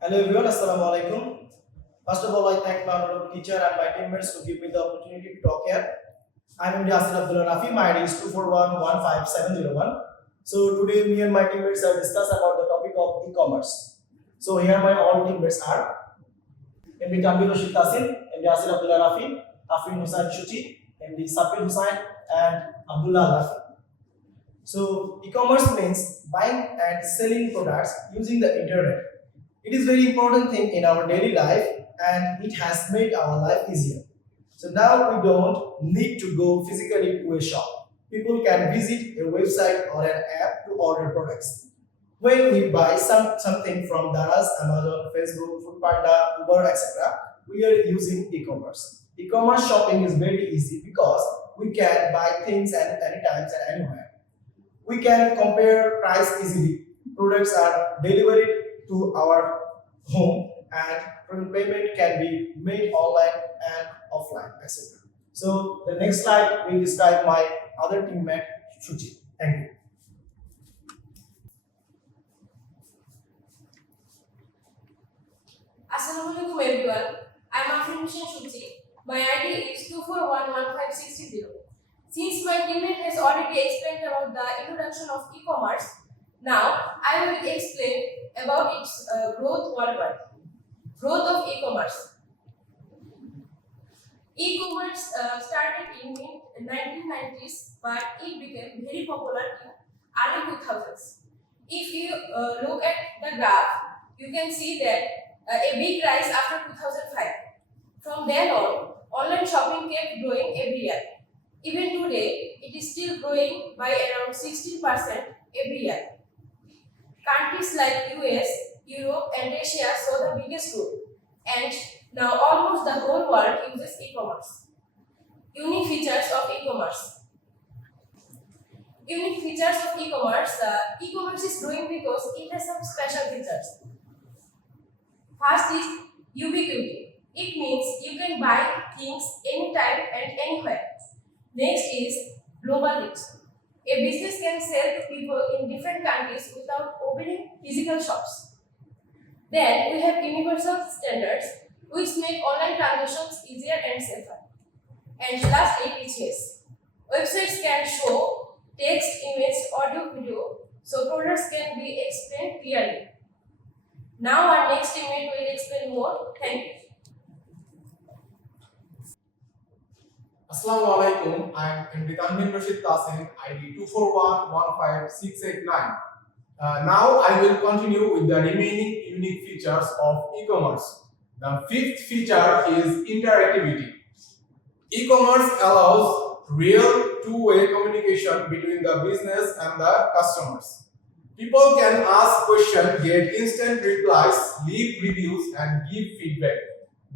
Hello everyone, Assalamu alaikum. First of all, I thank my honorable teacher and my teammates to give me the opportunity to talk here. I'm Abdullah Al Rafi, my ID is 241-15701. So today me and my teammates have discussed about the topic of e-commerce. So here my all teammates are MD Tanvin Tasin, MD Abdullah Rafi, Afrin Shuchi, MD Sabbir Hossine, and Abdullah Al Rafi. So e-commerce means buying and selling products using the internet. It is very important thing in our daily life and it has made our life easier. So now we don't need to go physically to a shop. People can visit a website or an app to order products. When we buy something from Daraz, Amazon, Facebook, Foodpanda, Uber, etc., we are using e-commerce. E-commerce shopping is very easy because we can buy things at any times and anywhere. We can compare price easily. Products are delivered to our home and payment can be made online and offline, etc. So the next slide will describe my other teammate Shuchi. Thank you. Assalamualaikum everyone. I am Afrin Shuchi. My ID is 2411560. Since my teammate has already explained about the introduction of e-commerce, now I will explain about its growth worldwide. Growth of e-commerce. E-commerce started in mid-1990s, but it became very popular in early 2000s. If you look at the graph, you can see that a big rise after 2005. From then on, online shopping kept growing every year. Even today, it is still growing by around 16% every year. Countries like US, Europe, and Asia saw the biggest growth, and now almost the whole world uses e-commerce. Unique features of e-commerce. Unique features of e-commerce. E-commerce is growing because it has some special features. First is ubiquity. It means you can buy things anytime and anywhere. Next is global reach. A business can sell to people in different countries without opening physical shops. Then we have universal standards which make online transactions easier and safer. And lastly, richness. Websites can show text, image, audio, video, so products can be explained clearly. Now our next teammate will explain more. Thank you. Assalamu alaikum. I am MD Tanvin Rashid Tasin, ID 241-15689. Now I will continue with the remaining unique features of e-commerce. The fifth feature is interactivity. E-commerce allows real two-way communication between the business and the customers. People can ask questions, get instant replies, leave reviews, and give feedback.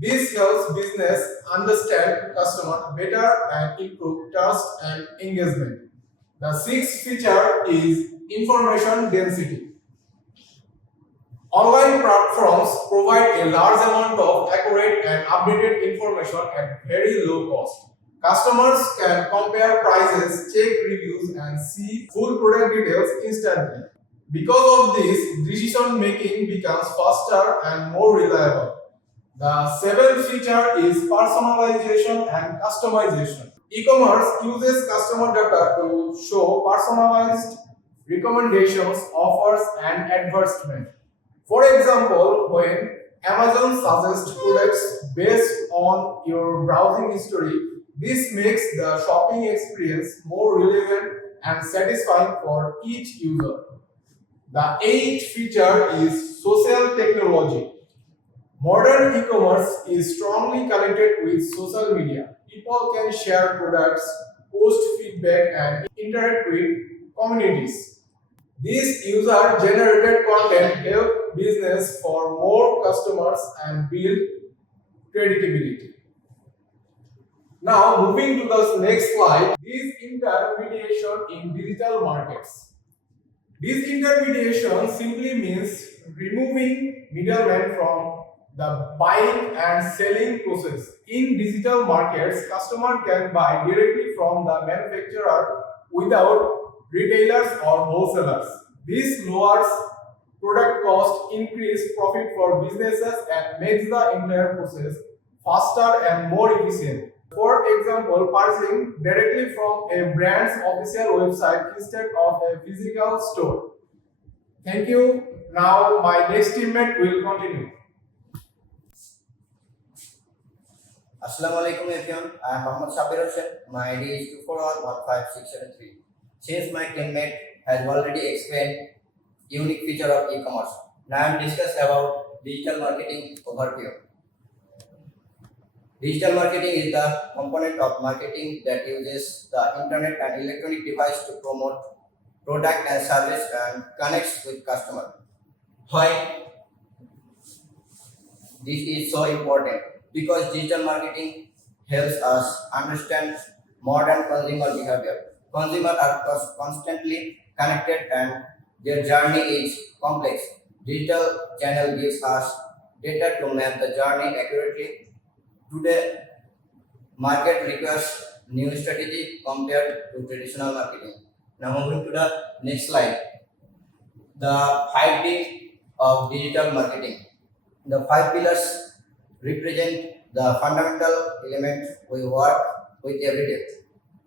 This helps business understand customers better and improve trust and engagement. The sixth feature is information density. Online platforms provide a large amount of accurate and updated information at very low cost. Customers can compare prices, check reviews, and see full product details instantly. Because of this, decision making becomes faster and more reliable. The seventh feature is personalization and customization. E-commerce uses customer data to show personalized recommendations, offers, and advertisement. For example, when Amazon suggests products based on your browsing history, this makes the shopping experience more relevant and satisfying for each user. The eighth feature is social technology. Modern e-commerce is strongly connected with social media. People can share products, post feedback, and interact with communities. This user-generated content helps business for more customers and build credibility. Now, moving to the next slide, disintermediation in digital markets. Disintermediation simply means removing middlemen from the buying and selling process. In digital markets, customer can buy directly from the manufacturer without retailers or wholesalers. This lowers product cost, increase profit for businesses, and makes the entire process faster and more efficient. For example, purchasing directly from a brand's official website instead of a physical store. Thank you. Now my next teammate will continue. Assalamualaikum everyone. I am Mohammed Sabbir Hossine. My ID is 241-15673. Since my teammate has already explained unique feature of e-commerce, now I am discuss about digital marketing overview. Digital marketing is the component of marketing that uses the internet and electronic device to promote product and service and connects with customer. Why this is so important? Because digital marketing helps us understand modern consumer behavior. Consumers are constantly connected and their journey is complex. Digital channel gives us data to map the journey accurately. Today, market requires new strategy compared to traditional marketing. Now moving to the next slide. The 5D of digital marketing. The 5 pillars represent the fundamental elements we work with every day.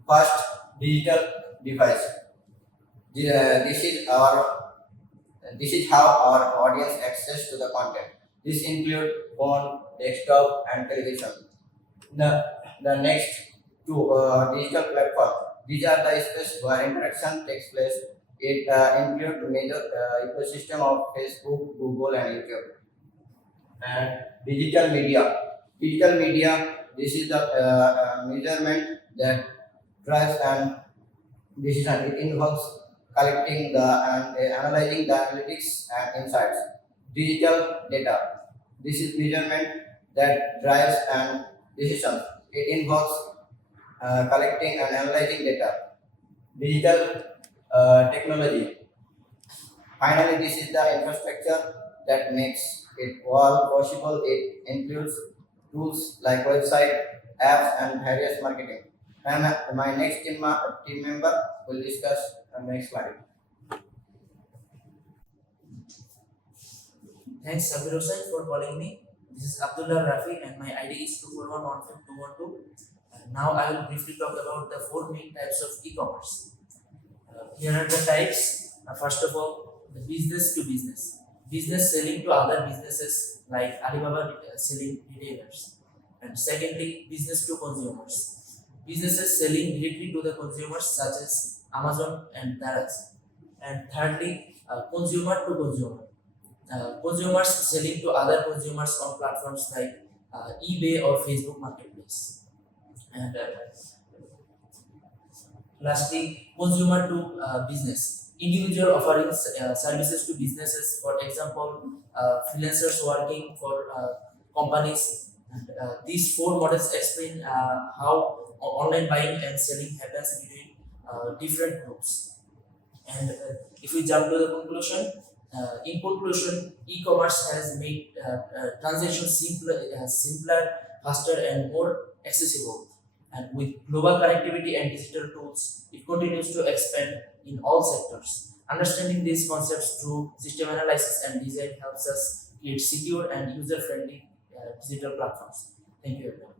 First, digital device. This is how our audience access to the content. This includes phone, desktop, and television. The next two digital platform. These are the space where interaction takes place. It includes major ecosystem of Facebook, Google, and YouTube. And digital media. Digital media. This is the measurement that drives and decision. It involves collecting the and analyzing the analytics and insights. Digital data. This is measurement that drives and decisions. It involves collecting and analyzing data. Digital technology. Finally, this is the infrastructure that makes it all possible. It includes tools like website, apps, and various marketing. And my next team member will discuss the next slide. Thanks Sabbir Hossine for calling me. This is Abdullah Al Rafi and my ID is 241-15212. Now I will briefly talk about the 4 main types of e-commerce. Here are the types. First of all, the business to business. Business selling to other businesses like Alibaba selling retailers. And secondly, business to consumers. Businesses selling directly to the consumers such as Amazon and Tasin. And thirdly, consumer to consumer. Consumers selling to other consumers on platforms like eBay or Facebook Marketplace. And lastly, consumer to business. Individual offering services to businesses, for example, freelancers working for companies. And these 4 models explain how online buying and selling happens between different groups. And if we jump to the conclusion, in conclusion, e-commerce has made transactions simpler, faster, and more accessible. And with global connectivity and digital tools, it continues to expand in all sectors. Understanding these concepts through system analysis and design helps us create secure and user-friendly digital platforms. Thank you, everyone.